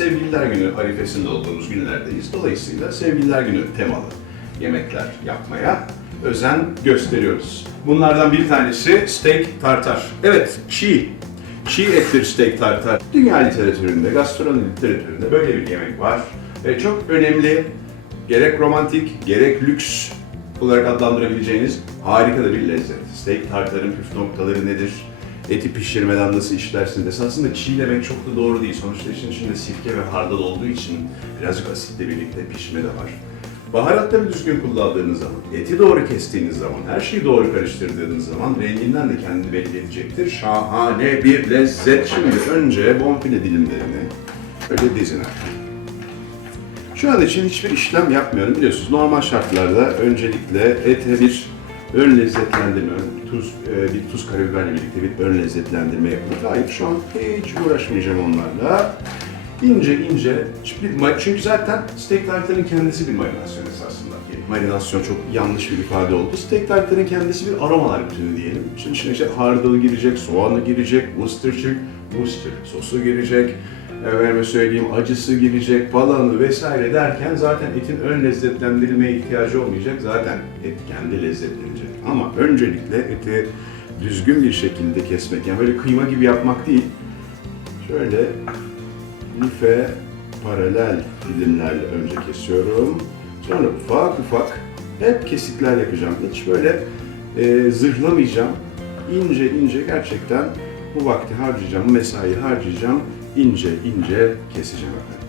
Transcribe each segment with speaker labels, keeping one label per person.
Speaker 1: Sevgililer Günü arifesinde olduğumuz günlerdeyiz. Dolayısıyla Sevgililer Günü temalı yemekler yapmaya özen gösteriyoruz. Bunlardan bir tanesi steak tartar. Evet, çiğ. Çiğ ettir steak tartar. Dünya literatüründe, gastronomi literatüründe böyle bir yemek var. Ve çok önemli, gerek romantik, gerek lüks olarak adlandırabileceğiniz harika da bir lezzet. Steak tartarın püf noktaları nedir? Eti pişirmeden nasıl işlersiniz? Esasında çiğlemek çok da doğru değil. Sonuçta işin içinde sirke ve hardal olduğu için birazcık asitle birlikte pişme de var. Baharatları düzgün kullandığınız zaman, eti doğru kestiğiniz zaman, her şeyi doğru karıştırdığınız zaman renginden de kendini belli edecektir. Şahane bir lezzet. Şimdi önce bonfile dilimlerini öyle dizin şu an için hiçbir işlem yapmıyorum biliyorsunuz. Normal şartlarda öncelikle ete bir ön lezzetlendirme, tuz, e, bir tuz karabiberle birlikte bir ön lezzetlendirme yapılır. Hayır şu an hiç uğraşmayacağım onlarla. İnce ince, çünkü zaten steak tartarın kendisi bir marinasyon esasında. Marinasyon çok yanlış bir ifade oldu. Steak tartarın kendisi bir aromalar bütünü diyelim. Şimdi içine işte hardalı girecek, soğanı girecek, Worcestershire, Worcester sosu girecek, efendime söyleyeyim acısı girecek falanı vesaire derken zaten etin ön lezzetlendirilmeye ihtiyacı olmayacak. Zaten et kendi lezzetlenecek. Ama öncelikle eti düzgün bir şekilde kesmek, yani böyle kıyma gibi yapmak değil. Şöyle life paralel dilimlerle önce kesiyorum. Sonra ufak ufak hep kesikler yapacağım. Hiç böyle e, zırhlamayacağım. İnce ince gerçekten bu vakti harcayacağım, bu mesai harcayacağım. İnce ince keseceğim efendim.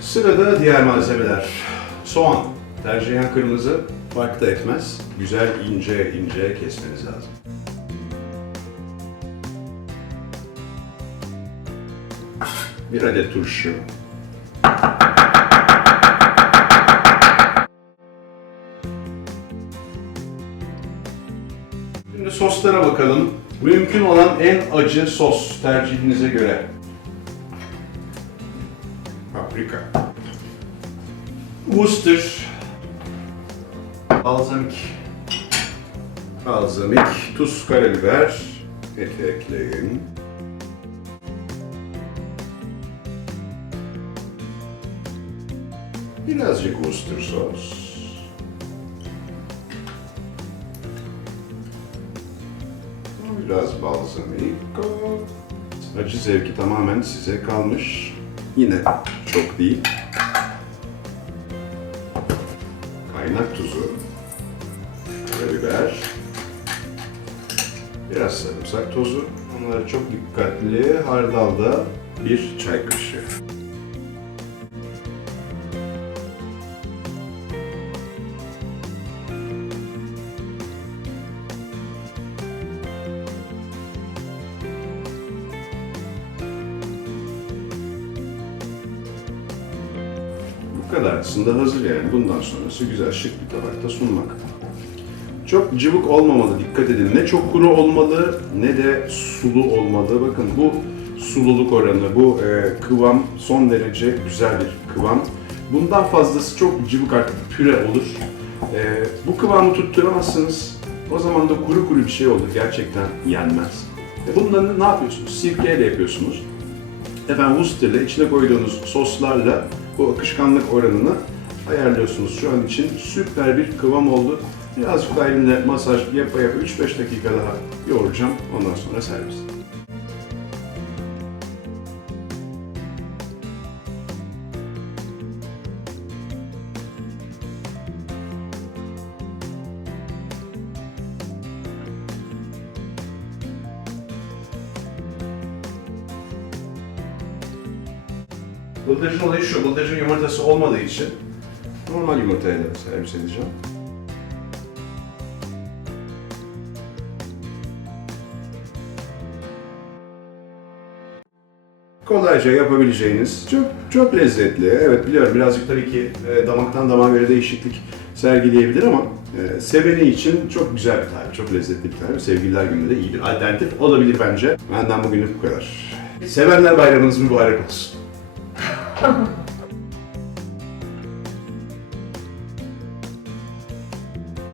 Speaker 1: Sırada diğer malzemeler. Soğan. Tercihen kırmızı. Fark da etmez. Güzel ince ince kesmeniz lazım. Bir adet turşu. Şimdi soslara bakalım. Mümkün olan en acı sos tercihinize göre. Paprika. Worcester. Balzamik. Balzamik, tuz, karabiber. Eti ekleyin. Birazcık Worcester sos. Biraz balzamik. Acı zevki tamamen size kalmış. Yine çok değil. Kaynak tuzu, karabiber, biraz sarımsak tozu. Onları çok dikkatli, hardalda bir çay kaşığı. Bu kadar aslında hazır yani. Bundan sonrası güzel şık bir tabakta sunmak. Çok cıvık olmamalı, dikkat edin. Ne çok kuru olmalı ne de sulu olmalı. Bakın bu sululuk oranı, bu e, kıvam son derece güzel bir kıvam. Bundan fazlası çok cıvık artık püre olur. E, bu kıvamı tutturamazsınız. O zaman da kuru kuru bir şey olur. Gerçekten yenmez. E, bunları ne yapıyorsunuz? Sirkeyle yapıyorsunuz. Efendim Worcester'la içine koyduğunuz soslarla bu akışkanlık oranını ayarlıyorsunuz. Şu an için süper bir kıvam oldu. Birazcık daha elimle masaj yapa yapa 3-5 dakika daha yoğuracağım. Ondan sonra servis. Bıldırcın olayı şu, bıldırcın yumurtası olmadığı için normal yumurtayla servis edeceğim. Kolayca yapabileceğiniz, çok çok lezzetli. Evet biliyorum birazcık tabii ki e, damaktan damağa göre değişiklik sergileyebilir ama e, seveni için çok güzel bir tarif, çok lezzetli bir tarif. Sevgililer gününde de iyi bir alternatif olabilir bence. Benden bugünlük bu kadar. Sevenler bayramınız mübarek olsun.